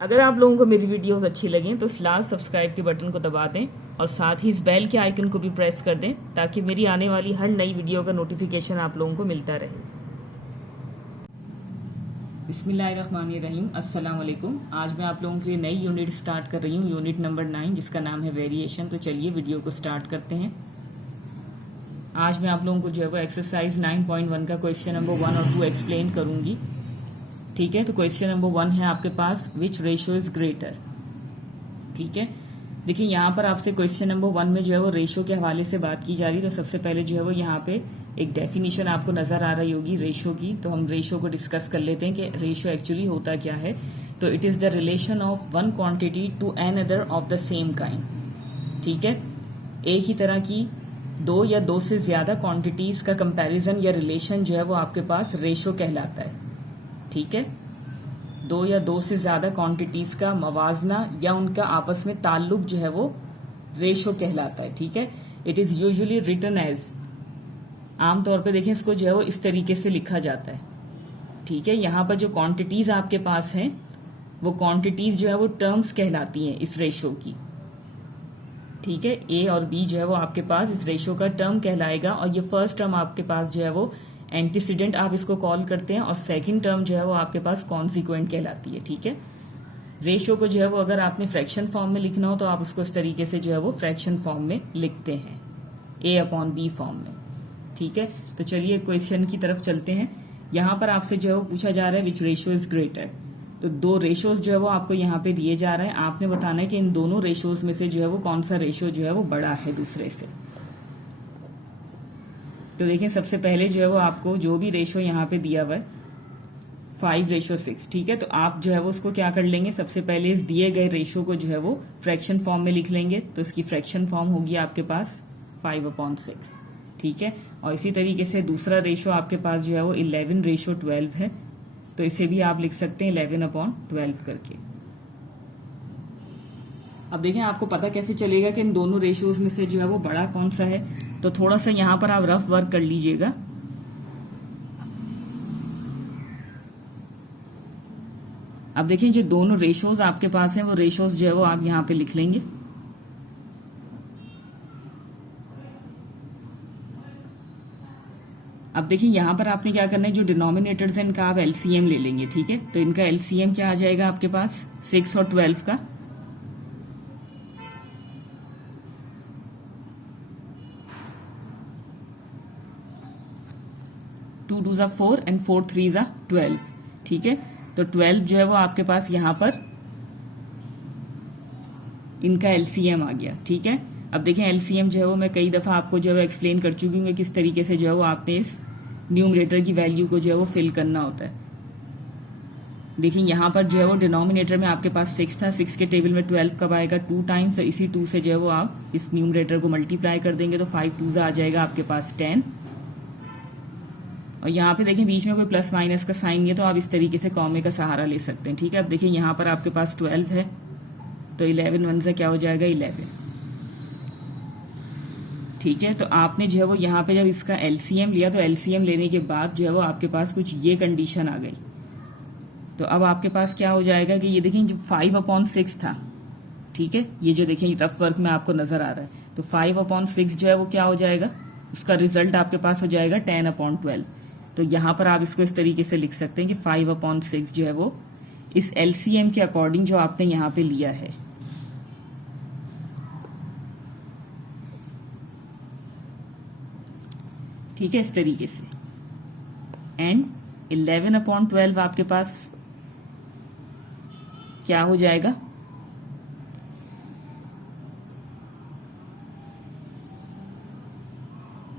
अगर आप लोगों को मेरी वीडियोस अच्छी लगें तो इस लाल सब्सक्राइब के बटन को दबा दें और साथ ही इस बेल के आइकन को भी प्रेस कर दें ताकि मेरी आने वाली हर नई वीडियो का नोटिफिकेशन आप लोगों को मिलता रहे। बिस्मिल्लाहिर्रहमानिर्रहीम, अस्सलाम वालेकुम। आज मैं आप लोगों के लिए नई यूनिट स्टार्ट कर रही हूँ, यूनिट नंबर 9, जिसका नाम है वेरिएशन। तो चलिए वीडियो को स्टार्ट करते हैं। आज मैं आप लोगों को जो है वो एक्सरसाइज 9.1 का क्वेश्चन नंबर 1 और 2 एक्सप्लेन करूंगी। ठीक है, तो क्वेश्चन नंबर 1 है आपके पास, विच रेशियो इज ग्रेटर। ठीक है, देखिए यहाँ पर आपसे क्वेश्चन नंबर 1 में जो है वो रेशियो के हवाले से बात की जा रही है। तो सबसे पहले जो है वो यहाँ पे एक डेफिनेशन आपको नजर आ रही होगी रेशियो की। तो हम रेशियो को डिस्कस कर लेते हैं कि रेशियो एक्चुअली होता क्या है। तो it is the relation of one quantity to another of the same kind. ठीक है, एक ही तरह की दो या दो से ज्यादा क्वांटिटीज का कंपैरिजन या रिलेशन जो है वो आपके पास रेशियो कहलाता है। ठीक है, दो या दो से ज्यादा क्वांटिटीज का मवाजना या उनका आपस में ताल्लुक जो है वो रेशियो कहलाता है। ठीक है, it is usually written as, आमतौर पे देखें इसको जो है वो इस तरीके से लिखा जाता है। ठीक है, यहाँ पर जो क्वांटिटीज आपके पास हैं वो क्वांटिटीज जो है वो टर्म्स कहलाती हैं इस रेशियो की। ठीक है, ए और बी जो है वो आपके पास इस रेशियो का टर्म कहलाएगा और ये फर्स्ट टर्म आपके पास जो है वो एंटीसीडेंट आप इसको कॉल करते हैं और सेकंड टर्म जो है वो आपके पास कॉन्सिक्वेंट कहलाती है। ठीक है, रेशियो को जो है वो अगर आपने फ्रैक्शन फॉर्म में लिखना हो तो आप उसको इस तरीके से जो है वो फ्रैक्शन फॉर्म में लिखते हैं, ए अपॉन बी फॉर्म में। ठीक है, तो चलिए क्वेश्चन की तरफ चलते हैं। यहाँ पर आपसे जो है वो पूछा जा रहा है विच रेशियो इज ग्रेटर। तो दो रेशियोज जो है वो आपको यहाँ पे दिए जा रहे हैं, आपने बताना है कि इन दोनों रेशियोज में से जो है वो कौन सा रेशियो जो है वो बड़ा है दूसरे से। तो देखिए सबसे पहले जो है वो आपको जो भी रेशियो यहाँ पे दिया हुआ है 5:6। ठीक है, तो आप जो है वो उसको क्या कर लेंगे, सबसे पहले इस दिए गए रेशियो को जो है वो फ्रैक्शन फॉर्म में लिख लेंगे। तो इसकी फ्रैक्शन फॉर्म होगी आपके पास 5/6। ठीक है, और इसी तरीके से दूसरा रेशियो आपके पास जो है वो 11:12 है। तो इसे भी आप लिख सकते हैं 11/12 करके। अब देखें आपको पता कैसे चलेगा कि इन दोनों रेशियोज में से जो है वो बड़ा कौन सा है। तो थोड़ा सा यहां पर आप रफ वर्क कर लीजिएगा। अब देखिए जो दोनों रेशियोज आपके पास हैं वो रेशियोज जो है वो आप यहां पे लिख लेंगे। अब देखिए यहां पर आपने क्या करना है, जो डिनोमिनेटर्स हैं इनका आप एलसीएम ले लेंगे। ठीक है, तो इनका एलसीएम क्या आ जाएगा आपके पास 6 और 12 का। To 2 4 and 4 3 12। ठीक है, तो 12 जो है वो आपके पास यहां पर इनका एलसीएम आ गया। ठीक है, अब देखें एलसीएम जो है वो मैं कई दफा आपको जो है एक्सप्लेन कर चुकी हूँ किस तरीके से जो है वो आपने इस न्यूमरेटर की वैल्यू को जो है वो फिल करना होता है। देखिए यहाँ पर जो है वो डिनोमिनेटर में आपके पास 6 था, 6 के टेबल में 12 कब आएगा 2 टाइम्स। तो इसी 2 से जो है वो आप इस न्यूमरेटर को मल्टीप्लाई कर देंगे तो 5 2 आ जाएगा आपके पास 10। और यहाँ पे देखें बीच में कोई प्लस माइनस का साइन नहीं है तो आप इस तरीके से कॉमे का सहारा ले सकते हैं। ठीक है, अब देखिए यहाँ पर आपके पास 12 है तो 11 1 से क्या हो जाएगा 11। ठीक है, तो आपने जो है वो यहाँ पे जब इसका एलसीएम लिया तो एलसीएम लेने के बाद जो है वो आपके पास कुछ ये कंडीशन आ गई। तो अब आपके पास क्या हो जाएगा कि ये देखें 5/6 था। ठीक है, ये जो देखें रफ वर्क में आपको नजर आ रहा है, तो 5/6 जो है वो क्या हो जाएगा, उसका रिजल्ट आपके पास हो जाएगा 10/12। तो यहां पर आप इसको इस तरीके से लिख सकते हैं कि 5/6 जो है वो इस एलसीएम के अकॉर्डिंग जो आपने यहाँ पे लिया है। ठीक है, इस तरीके से। एंड 11/12 आपके पास क्या हो जाएगा,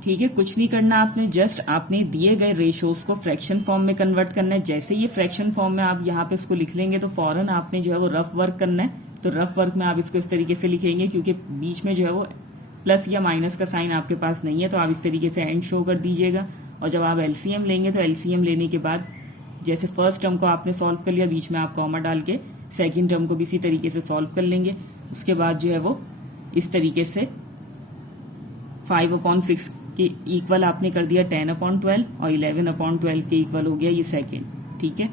ठीक है, कुछ नहीं करना आपने, जस्ट आपने दिए गए रेशियोज को फ्रैक्शन फॉर्म में कन्वर्ट करना है। जैसे ये फ्रैक्शन फॉर्म में आप यहाँ पे इसको लिख लेंगे तो फौरन आपने जो है वो रफ वर्क करना है। तो रफ वर्क में आप इसको इस तरीके से लिखेंगे क्योंकि बीच में जो है वो प्लस या माइनस का साइन आपके पास नहीं है, तो आप इस तरीके से एंड शो कर दीजिएगा। और जब आप एलसीएम लेंगे तो एलसीएम लेने के बाद जैसे फर्स्ट टर्म को आपने सॉल्व कर लिया, बीच में आप कॉमा डाल के सेकेंड टर्म को भी इसी तरीके से सॉल्व कर लेंगे। उसके बाद जो है वो इस तरीके से 5/6 के इक्वल आपने कर दिया 10/12 और 11/12 के इक्वल हो गया ये सेकेंड। ठीक है,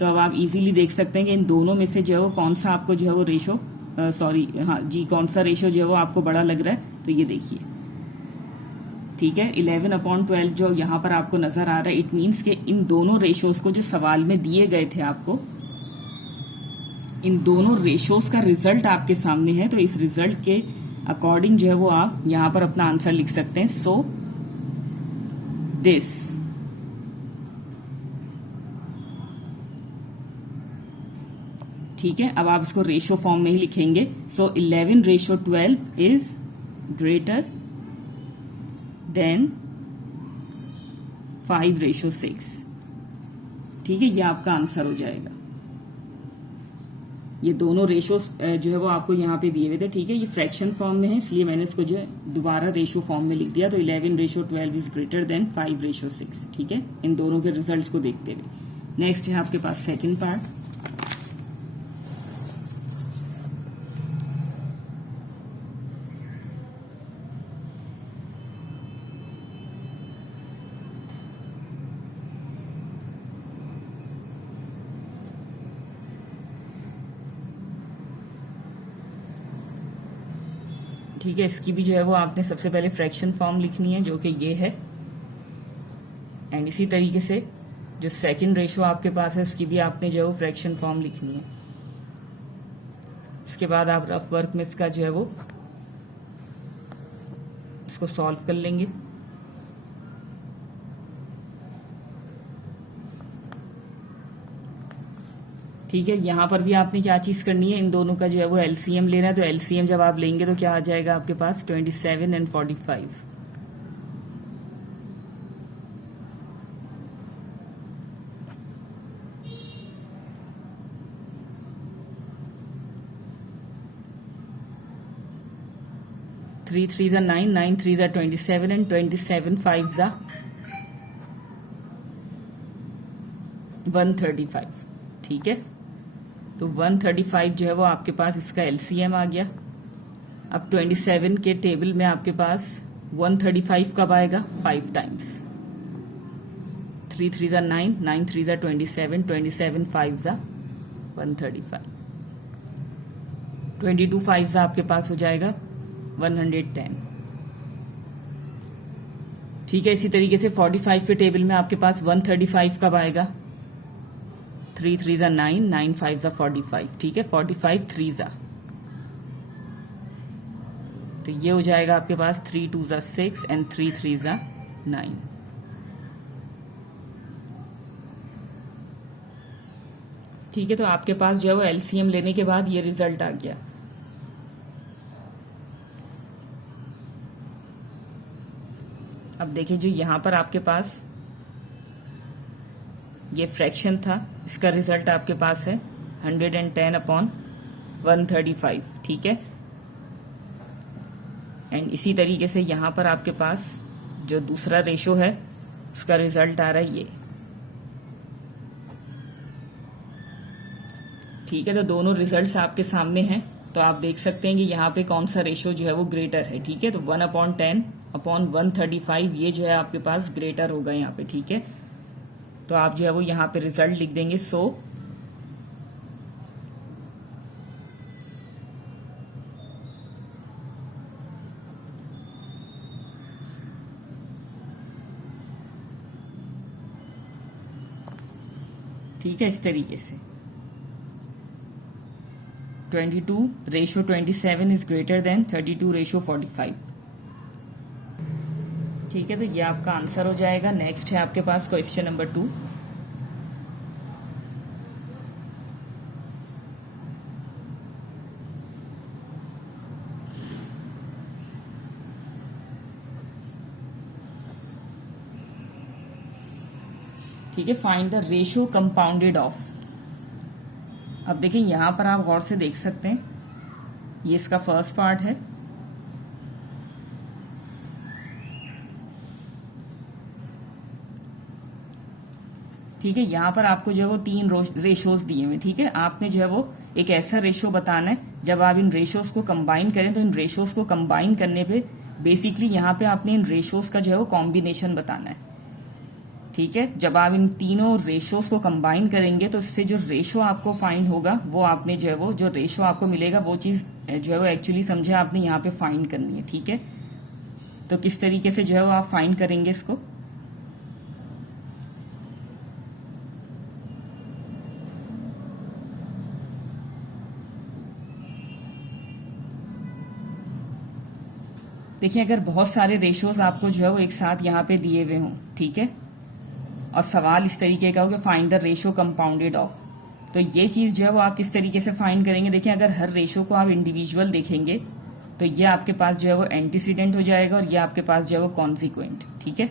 तो अब आप इजीली देख सकते हैं कि इन दोनों में से जो है वो कौन सा आपको जो है वो रेशो कौन सा रेशो जो है वो आपको बड़ा लग रहा है। तो ये देखिए, ठीक है, 11/12 जो यहाँ पर आपको नजर आ रहा है, इट मीन्स कि इन दोनों रेशोज को जो सवाल में दिए गए थे आपको, इन दोनों रेशोज का रिजल्ट आपके सामने है। तो इस रिजल्ट के अकॉर्डिंग जो है वो आप यहां पर अपना आंसर लिख सकते हैं। सो दिस, ठीक है। अब आप इसको रेशो फॉर्म में ही लिखेंगे। सो 11/12 इज ग्रेटर देन 5/6, ठीक है। ये आपका आंसर हो जाएगा। ये दोनों रेशो जो है वो आपको यहाँ पे दिए हुए थे, ठीक है। ये फ्रैक्शन फॉर्म में है, इसलिए मैंने इसको जो है दोबारा रेशो फॉर्म में लिख दिया। तो 11/12 इज ग्रेटर देन 5/6, ठीक है, इन दोनों के रिजल्ट्स को देखते हुए। नेक्स्ट है आपके पास सेकंड पार्ट। ठीक है, इसकी भी जो है वो आपने सबसे पहले फ्रैक्शन फॉर्म लिखनी है, जो कि ये है। एंड इसी तरीके से जो सेकंड रेशो आपके पास है, उसकी भी आपने जो है वो फ्रैक्शन फॉर्म लिखनी है। इसके बाद आप रफ वर्क में इसका जो है वो इसको सॉल्व कर लेंगे। ठीक है, यहां पर भी आपने क्या चीज करनी है, इन दोनों का जो है वो एलसीएम लेना है। तो एलसीएम जब आप लेंगे तो क्या आ जाएगा आपके पास, 27 एंड 45। थ्री 3 जा 9, 9 3 जा 27 एंड 27 5 जा 135, ठीक है। तो 135 जो है वो आपके पास इसका एलसीएम आ गया। अब 27 के टेबल में आपके पास 135 कब आएगा, 5 टाइम्स। 3 3 जा 9, 9 3 जा 27, 27 5 जा 135, 22 5 जा आपके पास हो जाएगा 110, ठीक है। इसी तरीके से 45 के टेबल में आपके पास 135 कब आएगा, 3 3 जा 9, 9 5 जा 45, ठीक है। 45 3 जा, तो ये हो जाएगा आपके पास 3 2 जा 6 एंड 3 3 जा 9। ठीक है, तो आपके पास जो है वो एलसीएम लेने के बाद ये रिजल्ट आ गया। अब देखिए, जो यहां पर आपके पास ये फ्रैक्शन था, इसका रिजल्ट आपके पास है 110/135, ठीक है। एंड इसी तरीके से यहां पर आपके पास जो दूसरा रेशो है, उसका रिजल्ट आ रहा है ये, ठीक है। तो दोनों रिजल्ट्स आपके सामने हैं। तो आप देख सकते हैं कि यहाँ पे कौन सा रेशो जो है वो ग्रेटर है, ठीक है। तो 1/10/135 ये जो है आपके पास ग्रेटर होगा यहाँ पे, ठीक है। तो आप जो है वो यहाँ पे रिजल्ट लिख देंगे। सो ठीक है, इस तरीके से 22/27 इज ग्रेटर देन 32/45, ठीक है। तो ये आपका आंसर हो जाएगा। नेक्स्ट है आपके पास क्वेश्चन नंबर 2। ठीक है, find the ratio compounded of. अब देखिए, यहां पर आप गौर से देख सकते हैं, ये इसका फर्स्ट पार्ट है, ठीक है। यहां पर आपको जो है वो 3 रेशोज दिए हुए, ठीक है। आपने जो है वो एक ऐसा रेशो बताना है, जब आप इन रेशोज को कंबाइन करें तो इन रेशोज को कंबाइन करने पे बेसिकली यहाँ पे आपने इन रेशोज का जो है वो कॉम्बिनेशन बताना है, ठीक है। जब आप इन तीनों रेशोज को कंबाइन करेंगे तो इससे जो रेशो आपको फाइंड होगा वो आपने जो है वो जो रेशो आपको मिलेगा वो चीज़ जो है वो एक्चुअली समझे आपने यहाँ पे फाइंड करनी है। ठीक है, तो किस तरीके से जो है वो आप फाइंड करेंगे इसको। देखिए, अगर बहुत सारे रेशोज आपको जो है वो एक साथ यहाँ पे दिए हुए हों, ठीक है, और सवाल इस तरीके का हो कि find the ratio compounded of, तो ये चीज़ जो है वो आप किस तरीके से फाइंड करेंगे। देखिए, अगर हर रेशो को आप इंडिविजुअल देखेंगे तो ये आपके पास जो है वो एंटीसीडेंट हो जाएगा और ये आपके पास जो है वो कॉन्सिक्वेंट। ठीक है,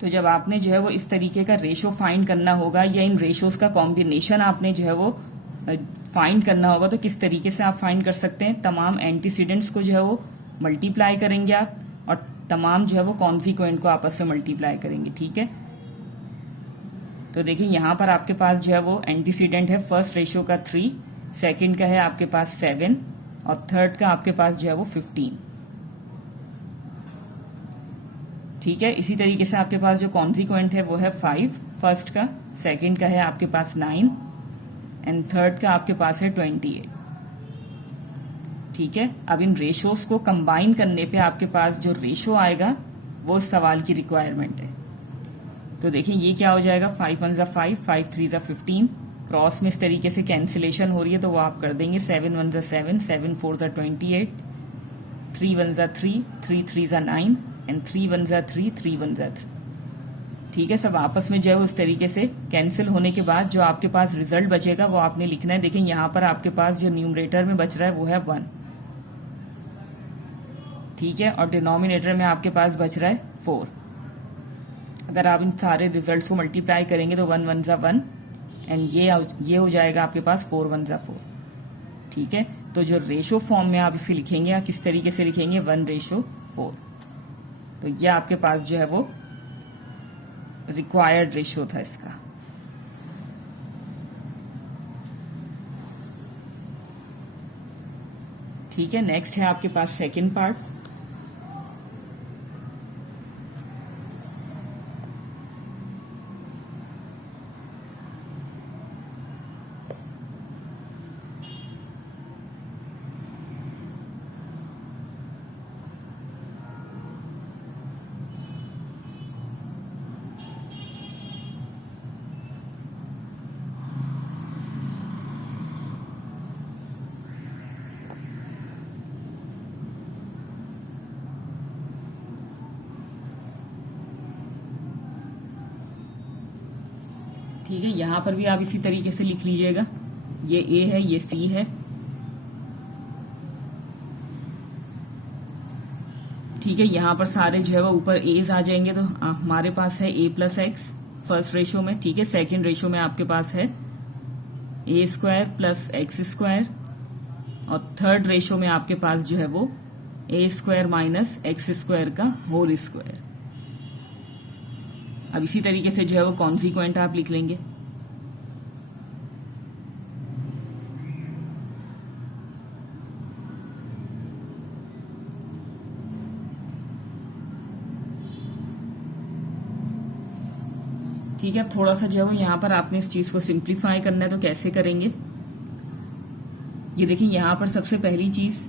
तो जब आपने जो है वो इस तरीके का रेशो फाइंड करना होगा या इन रेशोज का कॉम्बिनेशन आपने जो है वो फाइंड करना होगा, तो किस तरीके से आप फाइंड कर सकते हैं। तमाम एंटीसीडेंट्स को जो है वो मल्टीप्लाई करेंगे आप और तमाम जो है वो कॉन्सिक्वेंट को आपस में मल्टीप्लाई करेंगे। ठीक है, तो देखिए यहाँ पर आपके पास जो है वो एंटीसीडेंट है फर्स्ट रेशो का 3, सेकंड का है आपके पास 7 और थर्ड का आपके पास जो है वो 15। ठीक है, इसी तरीके से आपके पास जो कॉन्सिक्वेंट है वो है 5 फर्स्ट का, सेकंड का है आपके पास 9 एंड थर्ड का आपके पास है 28। ठीक है, अब इन रेशोज को कंबाइन करने पे आपके पास जो रेशो आएगा वो इस सवाल की रिक्वायरमेंट है। तो देखिए ये क्या हो जाएगा, 5 1 = 5, 5 3 = 15, क्रॉस में इस तरीके से कैंसिलेशन हो रही है तो वो आप कर देंगे। 7 1 = 7, 7 4 = 28, 3 1 = 3, 3 3 = 9 एंड 3 1 = 3, 3 1 = 3। ठीक है, सब आपस में जो है वो इस तरीके से कैंसिल होने के बाद जो आपके पास रिजल्ट बचेगा वो आपने लिखना है। देखिए यहाँ पर आपके पास जो न्यूमरेटर में बच रहा है वो है 1। ठीक है, और डिनोमिनेटर में आपके पास बच रहा है 4। अगर आप इन सारे रिजल्ट्स को मल्टीप्लाई करेंगे तो 1 1 = 1 एंड ये हो जाएगा आपके पास 4 1 = 4। ठीक है, तो जो रेशो फॉर्म में आप इसे लिखेंगे आप किस तरीके से लिखेंगे, 1:4। तो ये आपके पास जो है वो रिक्वायर्ड रेशो था इसका। ठीक है, नेक्स्ट है आपके पास सेकंड पार्ट। ठीक है, यहां पर भी आप इसी तरीके से लिख लीजिएगा, ये ए है ये सी है। ठीक है, यहाँ पर सारे जो है वो ऊपर एज आ जाएंगे तो हमारे पास है a+x फर्स्ट रेशो में। ठीक है, सेकंड रेशो में आपके पास है a² + x² और थर्ड रेशो में आपके पास जो है वो a² - x² का होल स्क्वायर। अब इसी तरीके से जो है वो कॉन्सिक्वेंट आप लिख लेंगे। ठीक है, अब थोड़ा सा जो है वो यहाँ पर आपने इस चीज को सिंप्लीफाई करना है तो कैसे करेंगे, ये देखिए यहाँ पर सबसे पहली चीज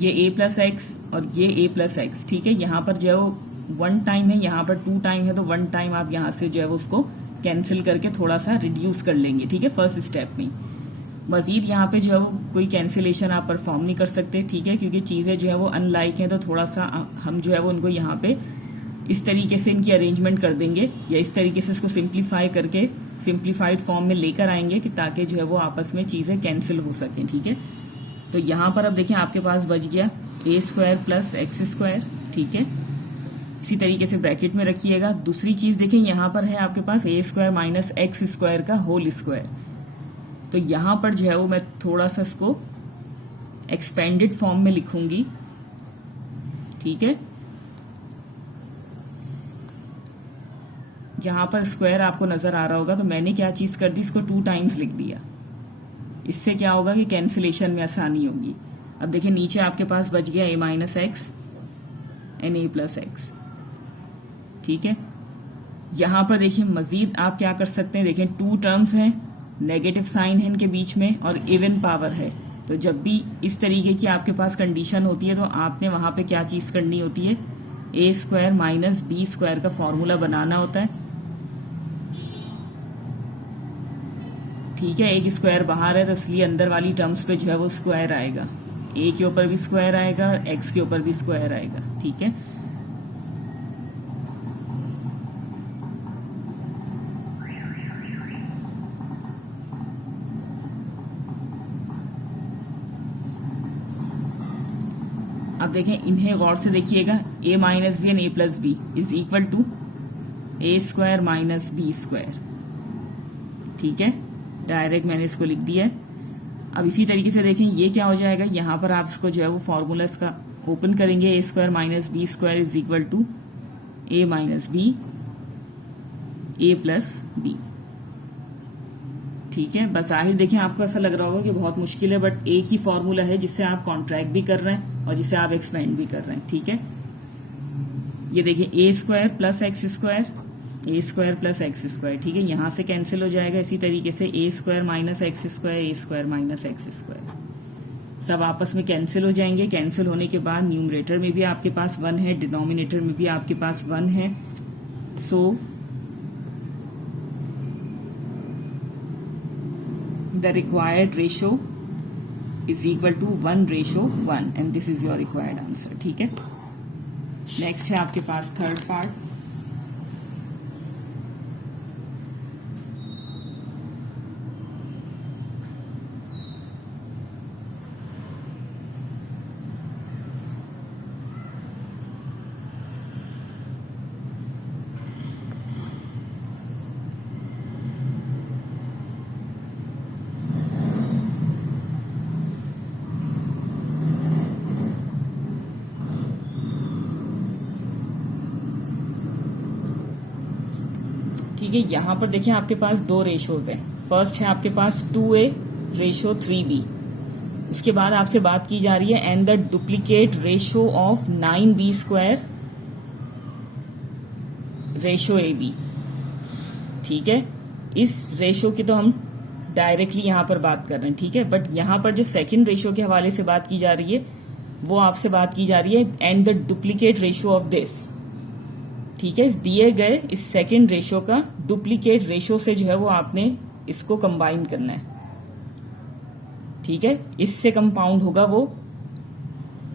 ये a+x और ये a+x। ठीक है, यहाँ पर जो है वो 1 टाइम है, यहाँ पर 2 टाइम है, तो 1 टाइम आप यहाँ से जो है उसको कैंसिल करके थोड़ा सा रिड्यूस कर लेंगे। ठीक है, फर्स्ट स्टेप में मजीद यहाँ पे जो है वो कोई कैंसिलेशन आप परफॉर्म नहीं कर सकते। ठीक है, क्योंकि चीजें जो है वो अनलाइक हैं तो थोड़ा सा हम जो है वो उनको यहाँ पे इस तरीके से इनकी अरेंजमेंट कर देंगे या इस तरीके से इसको सिंप्लीफाई करके सिंप्लीफाइड फॉर्म में लेकर आएंगे कि ताकि जो है वो आपस में चीजें कैंसिल हो सकें। ठीक है, तो यहाँ पर अब देखिए आपके पास बच गया a² + x²। ठीक है, इसी तरीके से ब्रैकेट में रखिएगा। दूसरी चीज देखिए यहाँ पर है आपके पास a² - x² का होल स्क्वायर। तो यहाँ पर जो है वो मैं थोड़ा सा इसको एक्सपेंडेड फॉर्म में लिखूंगी। ठीक है, यहाँ पर स्क्वायर आपको नजर आ रहा होगा तो मैंने क्या चीज कर दी, इसको 2 टाइम्स लिख दिया। इससे क्या होगा कि कैंसिलेशन में आसानी होगी। अब देखिए नीचे आपके पास बच गया a - x and A plus x. ठीक है, यहां पर देखिए मजीद आप क्या कर सकते हैं, देखिए 2 टर्म्स हैं, नेगेटिव साइन है इनके बीच में और इवन पावर है। तो जब भी इस तरीके की आपके पास कंडीशन होती है तो आपने वहां पे क्या चीज करनी होती है, ए स्क्वायर माइनस बी स्क्वायर का फॉर्मूला बनाना होता है। ठीक है, एक स्क्वायर बाहर है तो इसलिए अंदर वाली टर्म्स पे जो है वो स्क्वायर आएगा, ए के ऊपर भी स्क्वायर आएगा, एक्स के ऊपर भी स्क्वायर आएगा। ठीक है, अब देखें इन्हें गौर से देखिएगा, A minus B and A plus B is equal to A square minus B square. ठीक है, डायरेक्ट मैंने इसको लिख दिया है। अब इसी तरीके से देखें ये क्या हो जाएगा, यहां पर आप इसको जो है वो फॉर्मूला इसका ओपन करेंगे, A square minus B square is equal to A minus B A plus B. ठीक है, बस जाहिर देखें आपको ऐसा लग रहा होगा कि बहुत मुश्किल है, बट एक ही फॉर्मूला है जिससे आप कॉन्ट्रैक्ट भी कर रहे हैं और जिसे आप एक्सपेंड भी कर रहे हैं। ठीक है, ये देखिए ए स्क्वायर प्लस एक्स स्क्वायर, ए स्क्वायर प्लस एक्स स्क्वायर। ठीक है, यहां से कैंसिल हो जाएगा, इसी तरीके से ए स्क्वायर माइनस एक्स स्क्वायर, ए स्क्वायर माइनस एक्स स्क्वायर सब आपस में कैंसिल हो जाएंगे। कैंसिल होने के बाद न्यूमरेटर में भी आपके पास 1 है, डिनोमिनेटर में भी आपके पास 1 है। सो the required ratio is equal to 1:1 and this is your required answer। ठीक है, नेक्स्ट है आपके पास थर्ड पार्ट। ठीक है, यहां पर देखिए आपके पास 2 रेशोज हैं। फर्स्ट है आपके पास 2a रेशो 3b, उसके बाद आपसे बात की जा रही है and the duplicate ratio of 9b square ratio ab। ठीक है, इस रेशो की तो हम डायरेक्टली यहां पर बात कर रहे हैं। ठीक है, बट यहां पर जो सेकंड रेशो के हवाले से बात की जा रही है वो आपसे बात की जा रही है and the duplicate ratio of this. ठीक है, दिए गए इस सेकंड रेशो का डुप्लीकेट रेशो से जो है वो आपने इसको कंबाइन करना है। ठीक है, इससे कंपाउंड होगा वो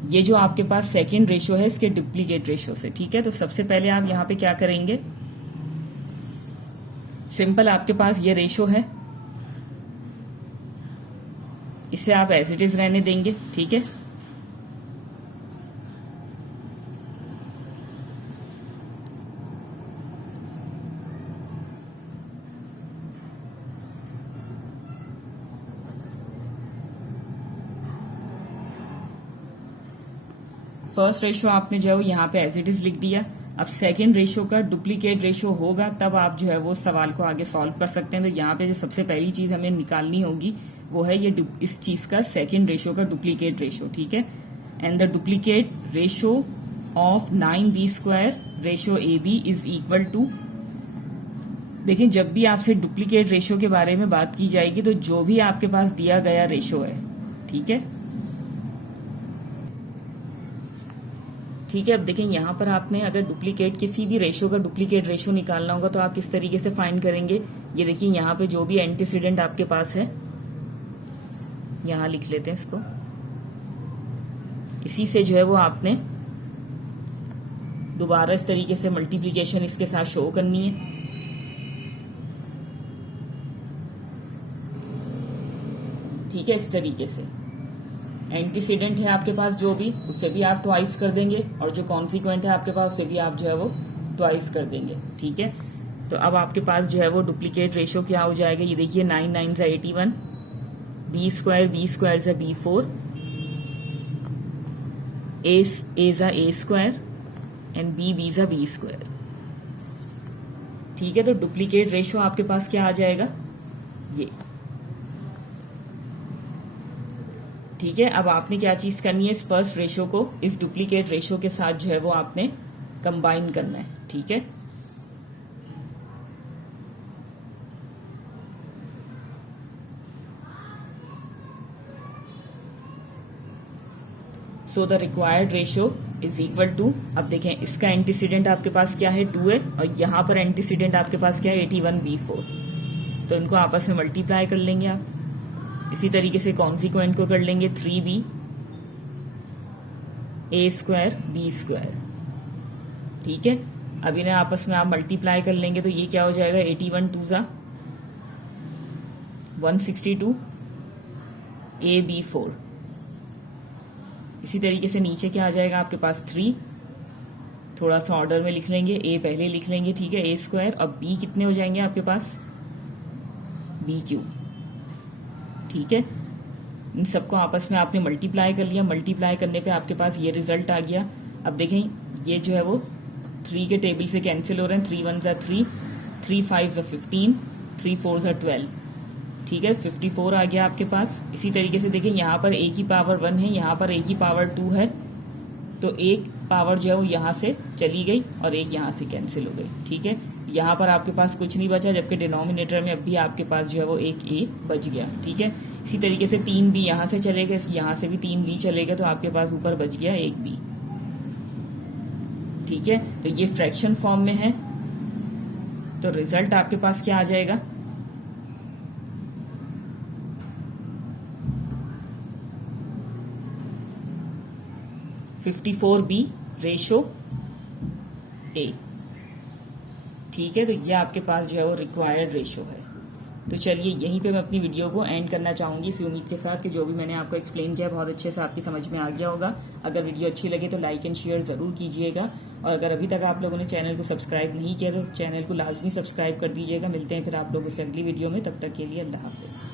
ये जो आपके पास सेकंड रेशो है इसके डुप्लीकेट रेशो से। ठीक है, तो सबसे पहले आप यहां पे क्या करेंगे, सिंपल आपके पास ये रेशो है, इसे आप एज इट इज रहने देंगे। ठीक है, फर्स्ट रेशो आपने जो है वो यहाँ पे एज इट इज लिख दिया। अब सेकंड रेशो का डुप्लीकेट रेशो होगा तब आप जो है वो सवाल को आगे सॉल्व कर सकते हैं। तो यहाँ पे जो सबसे पहली चीज हमें निकालनी होगी वो है ये इस चीज का सेकंड रेशो का डुप्लीकेट रेशो। ठीक है, and the duplicate ratio of 9b square ratio ab is equal to, देखिए जब भी आपसे डुप्लीकेट रेशो के बारे में बात की जाएगी तो जो भी आपके पास दिया गया रेशो है, ठीक है, ठीक है। अब देखें यहाँ पर आपने अगर डुप्लीकेट किसी भी रेशो का डुप्लीकेट रेशो निकालना होगा तो आप किस तरीके से फाइंड करेंगे, ये देखिए यहाँ पे जो भी एंटीसीडेंट आपके पास है यहाँ लिख लेते हैं इसको, इसी से जो है वो आपने दोबारा इस तरीके से मल्टीप्लीकेशन इसके साथ शो करनी है। ठीक है, इस तरीके से एंटीसीडेंट है आपके पास जो भी, उससे भी आप ट्वाइस कर देंगे और जो कॉन्सिक्वेंट है आपके पास उससे भी आप जो है वो ट्वाइस कर देंगे। ठीक है, तो अब आपके पास जो है वो डुप्लीकेट रेशो क्या हो जाएगा, ये देखिए 9 9 से 81, बी स्क्वायर से b4, ए जा ए स्क्वायर एंड बी जा बी स्क्वायर। ठीक है, तो डुप्लीकेट रेशो आपके पास क्या आ जाएगा ये। ठीक है, अब आपने क्या चीज करनी है, इस फर्स्ट रेशो को इस डुप्लीकेट रेशो के साथ जो है वो आपने कंबाइन करना है। ठीक है, so the required ratio is equal to, अब देखें इसका एंटीसीडेंट आपके पास क्या है 2 है और यहां पर एंटीसीडेंट आपके पास क्या है 81B4, तो इनको आपस में मल्टीप्लाई कर लेंगे आप। इसी तरीके से कॉन्सिक्वेंट को कर लेंगे 3B A²B²। ठीक है, अब इन्हें आपस में आप मल्टीप्लाई कर लेंगे तो ये क्या हो जाएगा 81 2 ज़ा 162 AB4। इसी तरीके से नीचे क्या आ जाएगा आपके पास 3, थोड़ा सा ऑर्डर में लिख लेंगे, A पहले लिख लेंगे। ठीक है, A², अब B कितने हो जाएंगे आपके पास B3। ठीक है, इन सबको आपस में आपने मल्टीप्लाई कर लिया, मल्टीप्लाई करने पे आपके पास ये रिजल्ट आ गया। अब देखें ये जो है वो 3 के टेबल से कैंसिल हो रहे हैं, 3 1 ज़ा 3, 3 5 ज़ा 15, 3 4 ज़ा 12। ठीक है, 54 आ गया आपके पास। इसी तरीके से देखिए यहाँ पर A की पावर 1 है, यहाँ पर A की पावर 2 है, तो एक पावर जो है वो यहाँ से चली गई और एक यहाँ से कैंसिल हो गई। ठीक है, यहाँ पर आपके पास कुछ नहीं बचा, जबकि डिनोमिनेटर में अब भी आपके पास जो है वो एक A बच गया। ठीक है, इसी तरीके से 3B यहाँ से चले गए, यहाँ से भी 3B चले गए, तो आपके पास ऊपर बच गया 1B। ठीक है, तो ये फ्रैक्शन फॉर्म में है, तो रिजल्ट आपके पास क्या आ जाएगा 54B रेशो A। ठीक है, तो ये आपके पास जो है वो रिक्वायर्ड रेशो है। तो चलिए यहीं पे मैं अपनी वीडियो को एंड करना चाहूंगी इसी उम्मीद के साथ कि जो भी मैंने आपको एक्सप्लेन किया बहुत अच्छे से आपकी समझ में आ गया होगा। अगर वीडियो अच्छी लगे तो लाइक एंड शेयर जरूर कीजिएगा, और अगर अभी तक आप लोगों ने चैनल को सब्सक्राइब नहीं किया तो चैनल को लाजमी सब्सक्राइब कर दीजिएगा। मिलते हैं फिर आप लोगों से अगली वीडियो में, तब तक के लिए अल्लाह हाफिज।